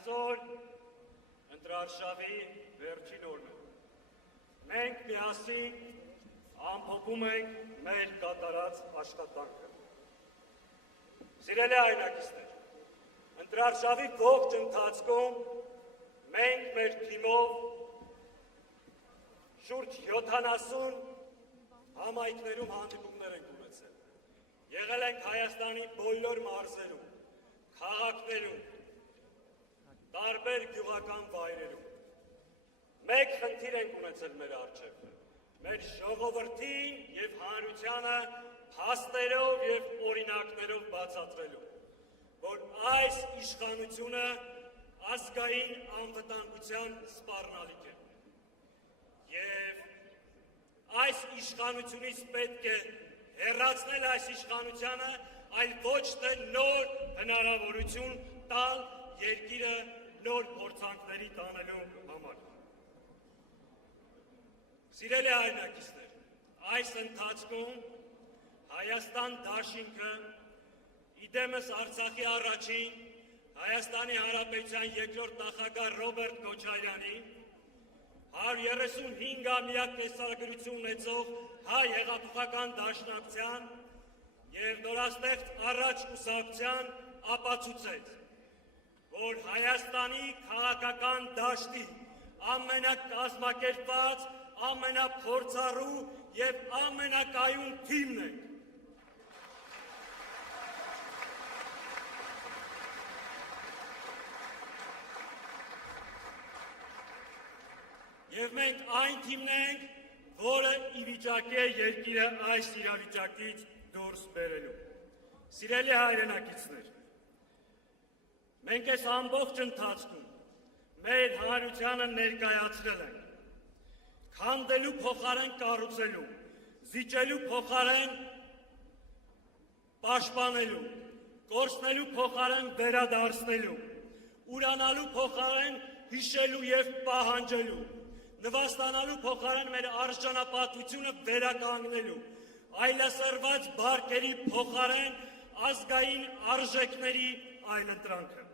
Այսօր ընտրարշավի վերջին օրն է։ Մենք միասին ամփոփում ենք մեր կատարած աշխատանքը։ Սիրելի հայրենակիցներ, ընտրարշավի ողջ ընթացքում մենք մեր թիմով շուրջ 70 համայնքներում հանդիպումներ ենք ունեցել։ Եղել ենք Հայաստանի բոլոր մարզերում, քաղաքներում, տարբեր գյուղական վայրերում։ Մեկ խնդիր ենք ունեցել մեր առջև, մեր ժողովրդին և հանրությանը փաստերով և օրինակներով բացատրելու, որ այս իշխանությունը ազգային անվտանգության սպառնալիք է։ Եվ այս իշխանությունից պետք է հեռացնել այս իշխանությանը, այլ ոչ թե նոր հնարավորություն տալ երկիրը նոր փորձանքների տանելու համար։ Սիրելի հայրենակիցներ, այս ընթացքում Հայաստան դաշինքը, իդեմս Արցախի առաջին, Հայաստանի Հանրապետության երկրորդ նախագահ Ռոբերտ Քոչարյանի, 135-ամյակ տեսարագրություն ունեցող Հայ հեղափոխական դաշնակցության և նորաստեղծ Առաջ կուսակցության ապացուցեց, որ Հայաստանի քաղաքական դաշտի ամենակազմակերպված, ամենափորձառու և ամենակայուն թիմն է։ Եվ մենք այն թիմն ենք, որը ի վիճակի է երկիրը այս իրավիճակից դուրս բերելու։ Սիրելի հայրենակիցներ, մենք այս ամբողջ ընթացքում մեր հանրությանը ներկայացրել ենք, քանդելու փոխարեն կառուցելու, զիջելու փոխարեն պաշտպանելու, կորցնելու փոխարեն վերադարձնելու, ուրանալու փոխարեն հիշելու և պահանջելու, նվաստանալու փոխարեն մեր արժանապատվությունը վերականգնելու, այլասերված բարկերի փոխարեն ազգային արժեքների այլընտրանքը։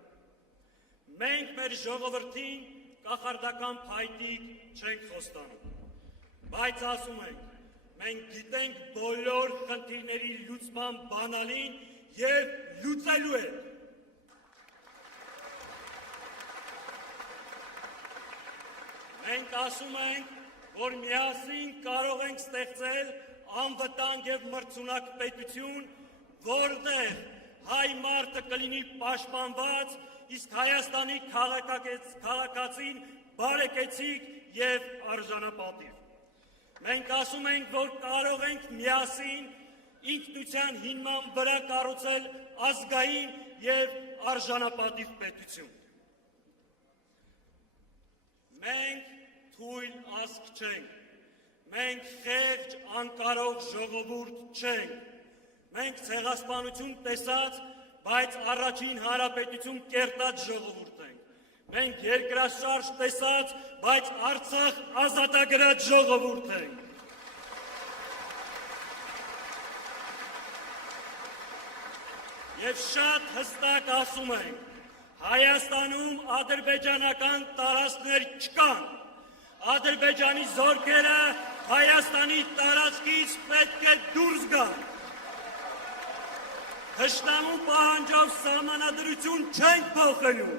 Մենք մեր ժողովրդին կախարդական փայտիկ չենք խոստանում, բայց ասում ենք, մենք գիտենք բոլոր խնդիրների լուծման բանալին և լուծելու ենք։ Մենք ասում ենք, որ միասին կարող ենք ստեղծել անվտանգ և մրցունակ պետություն, որտեղ հայ մարդը կլինի պաշտպանված, իսկ Հայաստանի քաղաքացին բարեկեցիկ և արժանապատիվ։ Մենք ասում ենք, որ կարող ենք միասին ինքնության հիման վրա կառուցել ազգային և արժանապատիվ պետություն։ Մենք թույլ ազգ չենք, մենք խեղճ անկարող ժողովուրդ չենք, մենք ցեղասպանություն տեսած, բայց առաջին հանրապետություն կերտած ժողովուրդ ենք, մենք երկրաշարժ տեսած, բայց Արցախ ազատագրած ժողովուրդ ենք։ Եվ շատ հստակ ասում ենք, Հայաստանում ադրբեջանական տարածքներ չկան, Ադրբեջանի զորքերը Հայաստանի տարածքից պետք է դուրս գան։ Թշնամու պահանջով սահմանադրություն չենք փոխելու։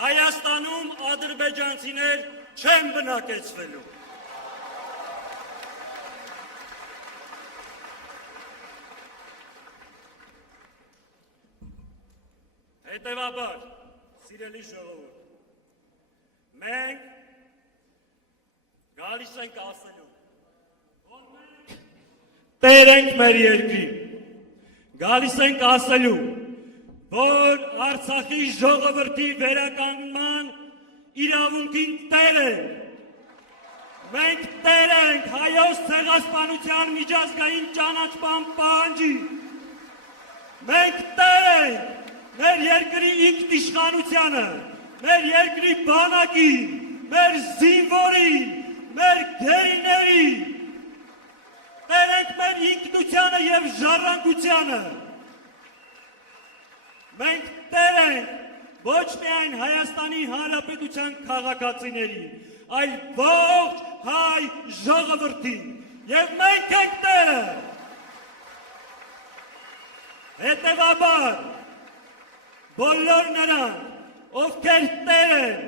Հայաստանում ադրբեջանցիներ չեն բնակեցվելու։ Հետևաբար, սիրելի ժողովուրդ, մենք գալիս ենք ասելու, որ մենք տեր ենք մեր երկրի, գալիս ենք ասելու, որ Արցախի ժողովրդի վերականգնման իրավունքին տեր ենք, մենք տեր ենք հայոց ցեղասպանության միջազգային ճանաչման պահանջի, մենք տեր ենք մեր երկրի ինքնիշխանությանը, մեր երկրի բանակին, մեր զինվորին, մեր գերիներին, տեր ենք մեր ինքնությանը և ժառանգությանը, մենք տեր ենք ոչ միայն Հայաստանի Հանրապետության քաղաքացիներին, այլ ողջ հայ ժողովրդին, եւ մենք ենք տերը։ Հետևաբար, բոլոր նրանք, ովքեր տեր են,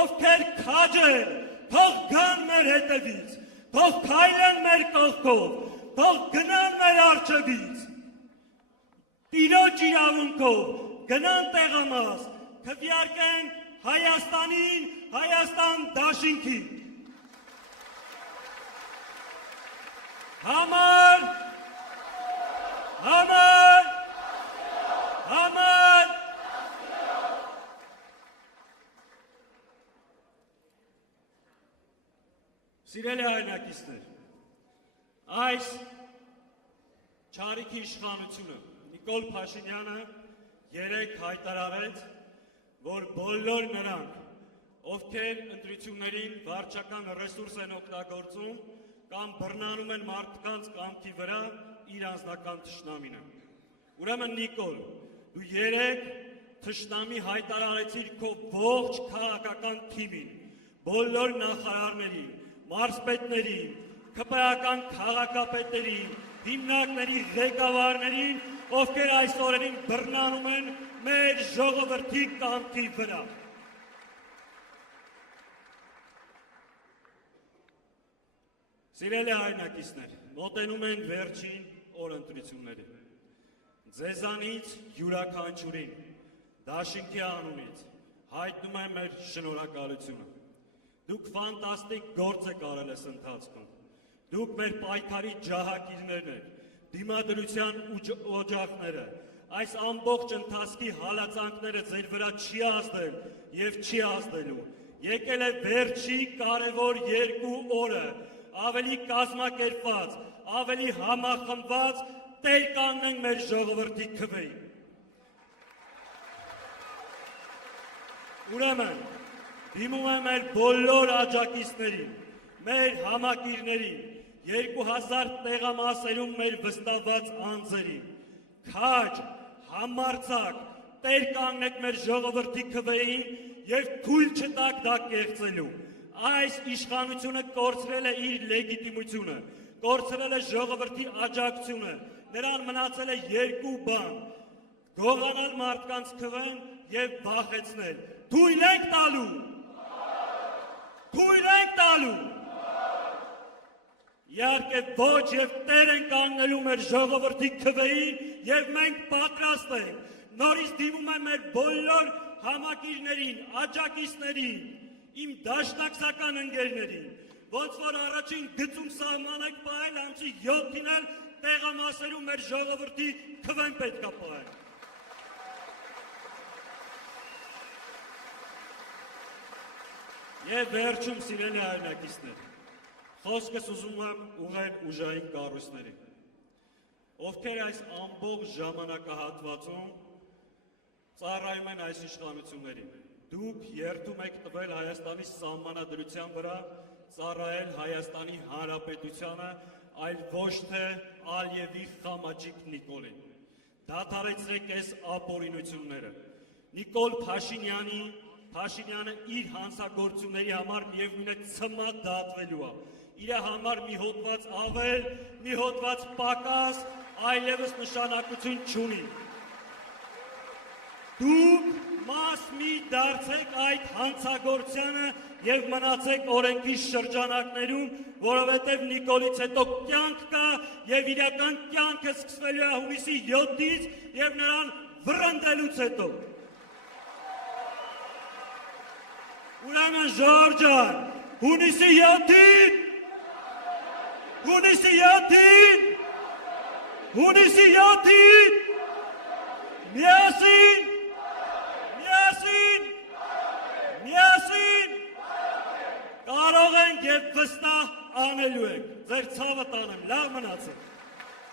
ովքեր քաջ են, թող գան մեր հետևից, թող քայլեն մեր կողքով, թող գնան մեր առջևից, տիրոջ իրավունքով գնան տեղամաս, քվեարկեն Հայաստանին, Հայաստան դաշինքին։ Համար Սիրելի հայրենակիցներ, այս չարիքի իշխանությունը Նիկոլ Փաշինյանը երեկ հայտարարեց, որ բոլոր նրանք, ովքեր ընտրություններին վարչական ռեսուրս են օգտագործում կամ բռնանում են մարդկանց կամքի վրա, իր անձնական թշնամին է։ Ուրեմն Նիկոլ, դու երեկ թշնամի հայտարարեցիր քո ողջ քաղաքական թիմին, բոլոր նախարարներին, մարզպետներին, ԿՊ-ական քաղաքապետերին, հիմնարկների ղեկավարներին, ովքեր այս օրերին բռնանում են մեր ժողովրդի կամքի վրա։ Սիրելի հայրենակիցներ, մոտենում են վերջին օրընտրությունները։ Ձեզանից յուրաքանչյուրին դաշինքի անունից հայտնում եմ մեր շնորհակալությունը։ Դուք ֆանտաստիկ գործ եք արել այս ընթացքում։ Դուք մեր պայքարի ջահակիրներն եք, դիմադրության օջախները, այս ամբողջ ընթացքի հալածանքները ձեր վրա չի ազդել եւ չի ազդելու։ Եկել է վերջի կարևոր 2 օրը, ավելի կազմակերպված, ավելի համախմբված, տեր կանգնենք մեր ժողովրդի քվեին։ Ուրեմն, դիմում եմ մեր բոլոր աջակիցներին, մեր համակիրներին, 2000 տեղամասերում մեր վստահված անձերին, քաջ, համարձակ, տեր կանգնեք մեր ժողովրդի քվեին եւ թույլ չտաք դա կեղծելու։ Այս իշխանությունը կորցրել է իր լեգիտիմությունը, կորցրել է ժողովրդի աջակցությունը, նրան մնացել է 2 բան՝ գողանալ մարդկանց քվեն եւ վախեցնել։ Թույլ ենք տալու։ Թույլ ենք տալու։ Իհարկե ոչ եւ տեր են կանգնելու մեր ժողովրդի քվեին եւ մենք պատրաստ ենք։ Նորից դիմում եմ մեր բոլոր համակիրներին, աջակիցներին, իմ դաշնակցական ընկերներին, ոնց որ առաջին գծում սահման եք պահել, ամսի 7-ին էլ տեղամասերում մեր ժողովրդի քվեն պետք է պահել։ Եվ վերջում սիրելի հայրենակիցներ, խոսքս ուզում եմ ուղղել ուժային կառույցներին, ովքեր այս ամբողջ ժամանակահատվածում ծառայում են այս իշխանություններին։ Դուք երդում եք տվել Հայաստանի սահմանադրության վրա ծառայել Հայաստանի Հանրապետությանը, այլ ոչ թե Ալիևի խամաճիկ Նիկոլին։ Դադարեցրեք այս ապօրինությունները։ Նիկոլ Փաշինյանը իր հանցագործությունների համար միևնույն է ցմաք դատվելու է։ Իր համար մի հոդված ավել, մի հոդված պակաս, այլևս նշանակություն չունի։ Դուք մաս մի դարձեք այդ հանցագործությանը եւ մնացեք օրենքի շրջանակներում, որովհետեւ Նիկոլից հետո կյանք կա եւ իրական կյանքը սկսվելու է հունիսի 7-ից եւ նրան վռնդելուց հետո։ Ուրեմն Ժորժ ջան, հունիսի 7-ին, միասին կարող ենք եւ վստահ անելու ենք։ Ձեր ցավը տանեմ, լավ մնացեք։